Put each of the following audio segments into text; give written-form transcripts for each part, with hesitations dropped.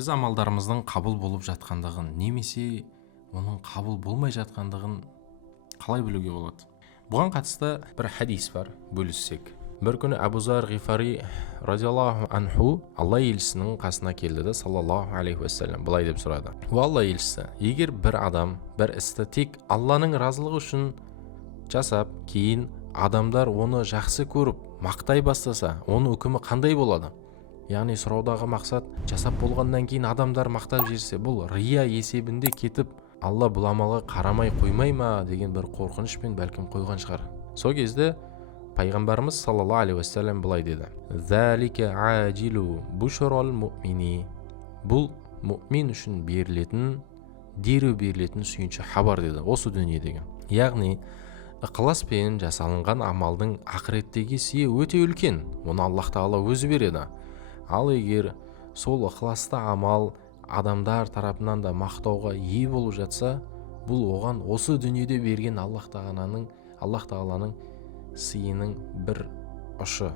Біз амалдарымыздың қабыл болып жатқандығын немесе оның қабыл болмай жатқандығын қалай білуге болады? Бұған қатысты бір хадис бар, бөліссек. Бір күні Абу Зар Ғифари радиаллаху анху Алла елшісінің қасына келді де, саллаллаху алейхи уассалам, былай деп сұрады: "О Алла елшісі, егер бір адам бір істі тек Алланың разылығы үшін жасап, кейін адамдар оны жақсы көріп, мақтай бастаса, оның үкімі қандай болады?" Яғни сұраудағы мақсат, жасап болғаннан кейін адамдар мақтап жерсе, бұл рия есебінде кетіп, Алла бұл амалға қарамай қоймай ма деген бір қорқынышпен бәлкім қойған шығар. Сол кезде пайғамбарымыз саллаллаху алейхи уассалам былай деді: "Залика ажилу бушрал муъмини." Бұл мұъмин үшін берілетін, дереу берілетін сүйінші хабар деді, осы дүниедегі. Яғни ықыласпен жасалынған амалдың ақыреттегі сыйы өте үлкен. Оны Аллах Тағала өзі береді. Ал егер сол ықыласты амал адамдар тарапынан да мақтауға ие болып жатса, бұл оған осы дүниеде берген Аллах Тағаланың сыйының бір ұшы,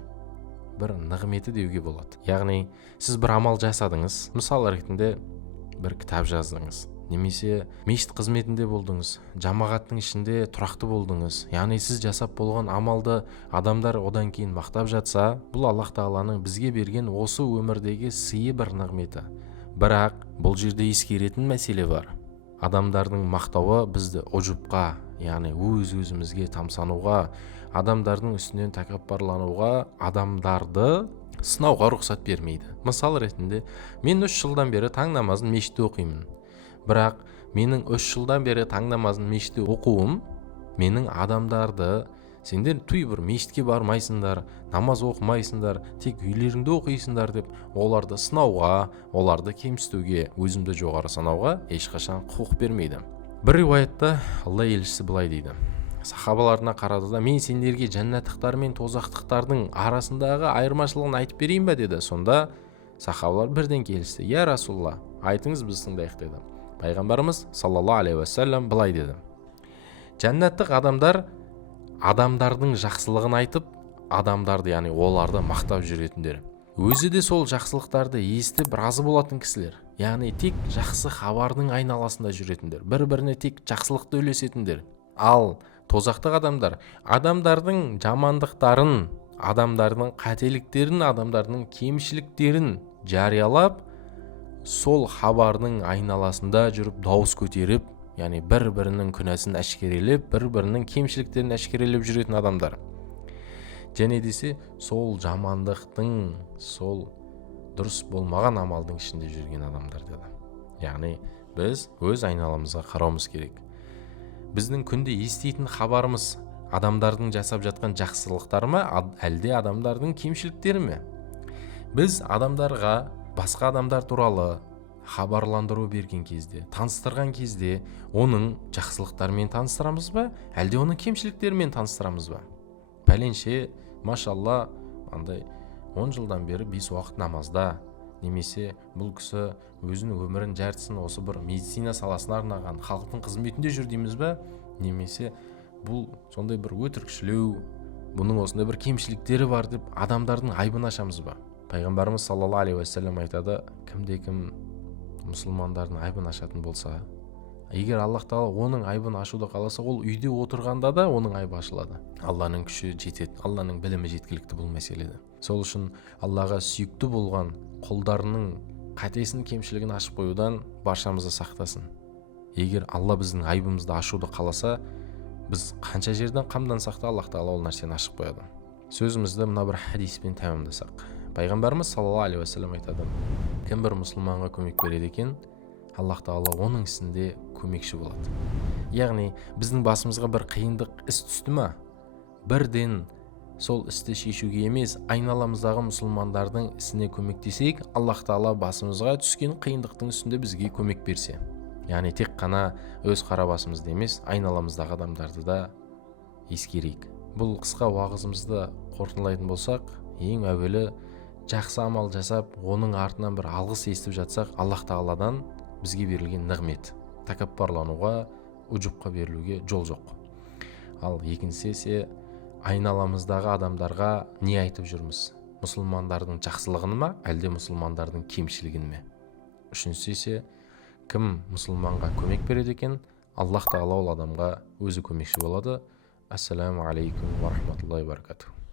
бір нығметі деуге болады. Яғни сіз бір амал жасадыңыз, мысал ретінде бір кітап жаздыңыз, немесе мешіт қызметінде болдыңыз, жамағаттың ішінде тұрақты болдыңыз. Яғни сіз жасап болған амалды адамдар одан кейін мақтап жатса, бұл Аллах Тағаланың бізге берген осы өмірдегі сыйы бір нығметі. Бірақ бұл жерде ескеретін мәселе бар. Адамдардың мақтауы бізді ұжупқа, яғни өз-өзімізге тамсануға, адамдардың үстінен тәкаппарлануға, адамдарды сынауға рұқсат бермейді. Мысал ретінде, мен 3 жылдан бері таң намазын мешітте оқимын. Бірақ менің 3 жылдан бері таң намазын мешітте оқуым, менің адамдарды, сендер бір мешітке бармайсыңдар, намаз оқымайсыңдар, тек үйлеріңде оқисыңдар деп, оларды сынауға, оларды кемсітуге, өзімді жоғары санауға ешқашан құқық бермейді. Бір риуаятта Алла елшісі былай дейді: сахабаларына қарады да, "Мен сендерге жәннаттықтар мен тозақтықтардың арасындағы айырмашылығын айтып берейін бе?" деді. Сонда сахабалар бірден келісті: "Я Расулалла, айтыңыз, біз тыңдайық" деді. Пайғамбарымыз саллаллаху алейхи уассалам былай деді: "Жәннаттық адамдар адамдардың жақсылығын айтып, адамдарды, яғни оларды мақтап жүретіндер. Өзі де сол жақсылықтарды естіп разы болатын кісілер. Яғни тек жақсы хабардың айналасында жүретіндер, бір-біріне тек жақсылықты үлесетіндер. Ал тозақтық адамдар адамдардың жамандықтарын, адамдардың қателіктерін, адамдардың кемшіліктерін жариялап, сол хабардың айналасында жүріп дауыс көтеріп, яғни бір-бірінің күнәсін әшкерелеп, бір-бірінің кемшіліктерін әшкерелеп жүретін адамдар. Және десе, сол жамандықтың, сол дұрыс болмаған амалдың ішінде жүрген адамдар" деді. Яғни біз өз айналамызға қарауымыз керек. Біздің күнде еститін хабарымыз адамдардың жасап жатқан жақсылықтары ма, әлде адамдардың кемшіліктері ме? Біз адамдарға басқа адамдар туралы хабарландыру берген кезде, таныстырған кезде, оның жақсылықтарымен таныстырамыз ба, әлде оның кемшіліктерімен таныстырамыз ба? Пәленше, машалла, андай 10 жылдан бері 5 уақыт намазда, немесе бұл кісі өзінің өмірін жартысын осы бір медицина саласына арнаған халықтың қызметінде жүр дейміз ба, немесе бұл сондай бір өтірікшілеу, бұның осындай бір кемшіліктері бар деп адамдардың айыбын ашамыз ба? Пайғамбарымыз саллаллаху алейхи уассалам айтады: кімде-кім мұсылмандардың айыбын ашатын болса, егер Аллах Тағала оның айыбын ашуды қаласа, ол үйде отырғанда да оның айыбы ашылады. Алланың күші жетеді, Алланың білімі жеткілікті бұл мәселеде. Сол үшін Аллаға сүйікті болған құлдарының қатесін, кемшілігін ашып қоюдан баршамызды сақтасын. Егер Алла біздің айыбымызды ашуды қаласа, біз қанша жерден қамдансақ та, Аллах Тағала ол нәрсені ашып қояды. Сөзімізді мына бір хадиспен тәмамдасақ. Пайғамбарымыз саллаллаху алейхи уассалам айтады: кім бір мұсылманға көмек береді екен, Аллах Тағала оның ісінде көмекші болады. Яғни біздің басымызға бір қиындық іс түсті ма, бірден сол істі шешуге емес, айналамыздағы мұсылмандардың ісіне көмектесейік, Аллах Тағала басымызға түскен қиындықтың үстінде бізге көмек берсе. Яғни тек қана өз қара басымызды емес, айналамыздағы адамдарды да ескерейік. Бұл қысқа уағызымызды қорытындылайтын болсақ, ең әуелі жақсы амал жасап, оның артынан бір алғыс естіп жатсақ, Аллах Тағаладан бізге берілген нығмет. Тәкаппарлануға, ұжупқа берілуге жол жоқ. Ал екіншісі, айналамыздағы адамдарға не айтып жүрміз? Мұсылмандардың жақсылығын ма, әлде мұсылмандардың кемшілігін ме? Үшіншісі ise кім мұсылманға көмек береді екен, Аллах тағала ол адамға өзі көмекші болады. Ассаламу алейкум ва рахматуллахи ва баракатух.